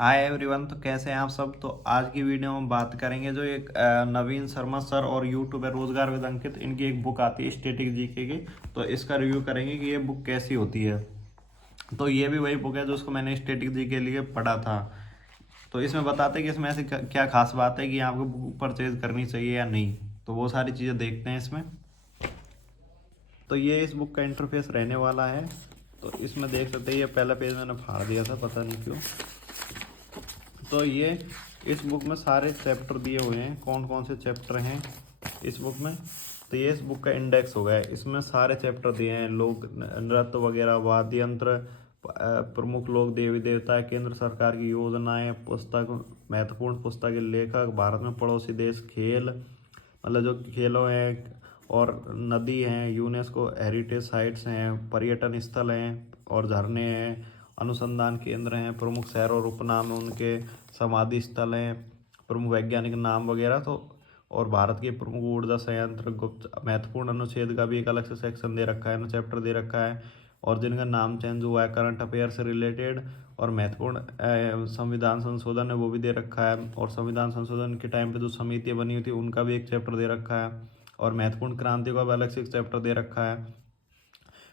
Hi everyone. तो कैसे हैं आप सब। तो आज की वीडियो में बात करेंगे जो एक नवीन शर्मा सर और यूट्यूब है रोजगार विद अंकित, इनकी एक बुक आती है स्टैटिक जीके की। तो इसका रिव्यू करेंगे कि ये बुक कैसी होती है। तो ये भी वही बुक है जो उसको मैंने स्टैटिक जी के लिए पढ़ा था। तो इसमें बताते हैं कि इसमें ऐसी क्या खास बात है कि आपको बुक परचेज करनी चाहिए या नहीं। तो वो सारी चीज़ें देखते हैं इसमें। तो ये इस बुक का इंटरफेस रहने वाला है। तो इसमें देख सकते हैं, ये पहला पेज मैंने फाड़ दिया था, पता नहीं क्यों। तो ये इस बुक में सारे चैप्टर दिए हुए हैं, कौन कौन से चैप्टर हैं इस बुक में। तो ये इस बुक का इंडेक्स हो गया है, इसमें सारे चैप्टर दिए हैं। लोक नृत्य वगैरह, वाद्य यंत्र, प्रमुख लोक देवी देवता, केंद्र सरकार की योजनाएं, पुस्तक, महत्वपूर्ण पुस्तक, लेखक, भारत में पड़ोसी देश, खेल मतलब जो खेलों हैं, और नदी हैं, यूनेस्को हेरिटेज साइट्स हैं, पर्यटन स्थल हैं और झरने हैं, अनुसंधान केंद्र हैं, प्रमुख शहर और उपनाम उनके, समाधि स्थल हैं, प्रमुख वैज्ञानिक नाम वगैरह। तो और भारत के प्रमुख ऊर्जा संयंत्र, गुप्त महत्वपूर्ण अनुच्छेद का भी एक अलग से सेक्शन दे रखा है, चैप्टर दे रखा है। और जिनका नाम चेंज हुआ है, करंट अफेयर से रिलेटेड, और महत्वपूर्ण संविधान संशोधन है वो भी दे रखा है। और संविधान संशोधन के टाइम पे जो समितियाँ बनी हुई थी उनका भी एक चैप्टर दे रखा है। और महत्वपूर्ण क्रांति का भी अलग से एक चैप्टर दे रखा है।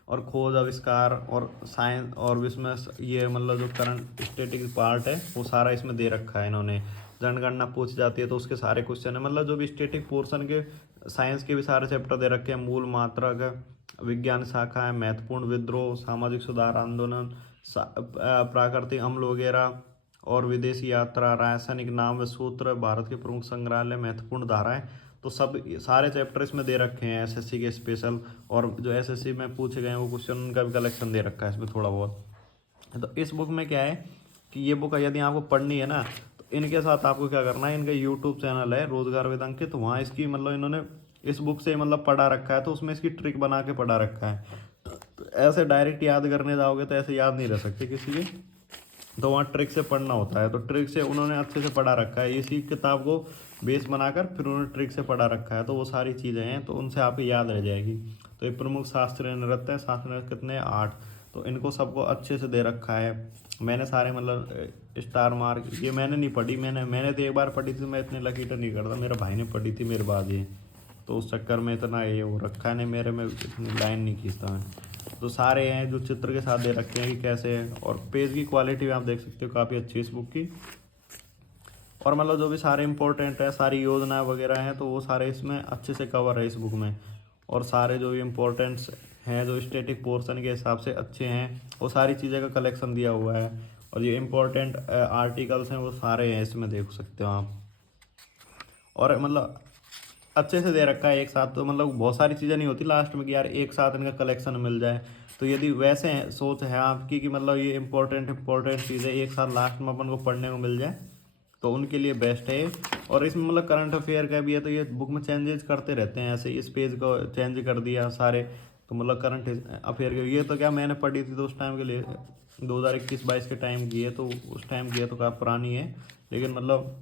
और खोज, आविष्कार और साइंस, और इसमें ये मतलब जो करंट स्टैटिक पार्ट है वो सारा इसमें दे रखा है इन्होंने। जनगणना पूछ जाती है तो उसके सारे क्वेश्चन है, मतलब जो भी स्टैटिक पोर्शन के साइंस के भी सारे चैप्टर दे रखे हैं। मूल मात्रक, विज्ञान शाखा है, महत्वपूर्ण विद्रोह, सामाजिक सुधार आंदोलन, प्राकृतिक अम्ल वगैरह, और विदेशी यात्रा, रासायनिक नाम व सूत्र, भारत के प्रमुख संग्रहालय, महत्वपूर्ण धाराएं। तो सब सारे चैप्टर इसमें दे रखे हैं एसएससी के स्पेशल। और जो एसएससी में पूछे गए हैं वो क्वेश्चन उनका भी कलेक्शन दे रखा है इसमें थोड़ा बहुत। तो इस बुक में क्या है कि ये बुक यदि आपको पढ़नी है ना, तो इनके साथ आपको क्या करना है, इनका यूट्यूब चैनल है रोजगार वेद अंकित, तो वहाँ इसकी मतलब इन्होंने इस बुक से मतलब पढ़ा रखा है, तो उसमें इसकी ट्रिक बना के पढ़ा रखा है। तो ऐसे डायरेक्ट याद करने जाओगे तो ऐसे याद नहीं रह सकते किसी के, तो वहाँ ट्रिक से पढ़ना होता है। तो ट्रिक से उन्होंने अच्छे से पढ़ा रखा है, इसी किताब को बेस बनाकर फिर उन्होंने ट्रिक से पढ़ा रखा है। तो वो सारी चीज़ें हैं तो उनसे आपको याद रह जाएगी। तो ये प्रमुख शास्त्रीय नृत्य है, शास्त्रीय नृत्य कितने 8। तो इनको सबको अच्छे से दे रखा है। मैंने सारे मतलब स्टार मार्क, ये मैंने नहीं पढ़ी, मैंने तो एक बार पढ़ी थी, मैं इतने लकीटर नहीं करता, मेरे भाई ने पढ़ी थी मेरे बाद ये। तो उस चक्कर में इतना ये वो रखा नहीं, मेरे में इतनी लाइन नहीं खींचता मैं। तो सारे हैं जो चित्र के साथ दे रखे हैं कि कैसे है। और पेज की क्वालिटी भी आप देख सकते हो काफ़ी अच्छी इस बुक की। और मतलब जो भी सारे इंपॉर्टेंट है, सारी योजना वगैरह हैं, तो वो सारे इसमें अच्छे से कवर है इस बुक में। और सारे जो भी इम्पोर्टेंट्स हैं जो स्टैटिक पोर्शन के हिसाब से अच्छे हैं, वो सारी चीज़ें का कलेक्शन दिया हुआ है। और ये इम्पोर्टेंट आर्टिकल्स हैं वो सारे हैं इसमें, देख सकते हो आप। और मतलब अच्छे से दे रखा है एक साथ। तो मतलब बहुत सारी चीज़ें नहीं होती लास्ट में कि यार एक साथ इनका कलेक्शन मिल जाए। तो यदि वैसे सोच है आपकी कि मतलब ये इंपॉर्टेंट चीज़ें एक साथ लास्ट में अपन को पढ़ने को मिल जाए, तो उनके लिए बेस्ट है। और इसमें मतलब करंट अफेयर का भी है, तो ये बुक में चेंजेस करते रहते हैं, ऐसे इस पेज को चेंज कर दिया सारे। तो मतलब करंट अफेयर के ये तो क्या मैंने पढ़ी थी तो उस टाइम के लिए 2021-22 के टाइम की है, तो उस टाइम की है तो काफ़ी पुरानी है। लेकिन मतलब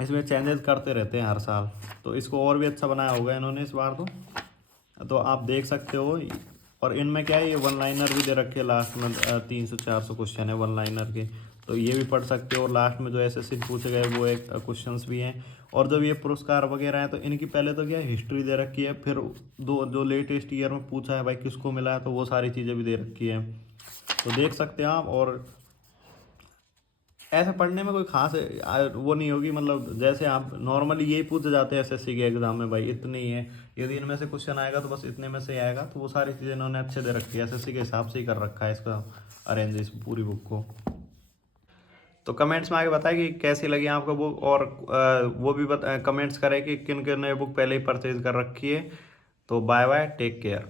इसमें चेंजेस करते रहते हैं हर साल। तो इसको और भी अच्छा बनाया होगा इन्होंने इस बार तो आप देख सकते हो। और इनमें क्या है, ये वन लाइनर भी दे रखे हैं लास्ट में, 300-400 क्वेश्चन है वन लाइनर के, तो ये भी पढ़ सकते हो। और लास्ट में जो एसएससी पूछे गए वो एक क्वेश्चंस भी हैं। और जब ये पुरस्कार वगैरह हैं तो इनकी पहले तो क्या हिस्ट्री दे रखी है, फिर दो जो लेटेस्ट ईयर में पूछा है भाई किसको मिला है, तो वो सारी चीज़ें भी दे रखी है। तो देख सकते हैं आप। और ऐसे पढ़ने में कोई खास वो नहीं होगी, मतलब जैसे आप नॉर्मली यही पूछे जाते हैं एसएससी के एग्जाम में, भाई इतने ही है, यदि इनमें से क्वेश्चन आएगा तो बस इतने में से आएगा। तो वो सारी चीज़ें इन्होंने अच्छे दे रखी है, एसएससी के हिसाब से ही कर रखा है इसका अरेंज, इस पूरी बुक को। तो कमेंट्स में आके बताएं कि कैसी लगी आपको बुक। और वो भी कमेंट्स करें कि किन किन ने बुक पहले ही परचेज कर रखी है। तो बाय बाय, टेक केयर।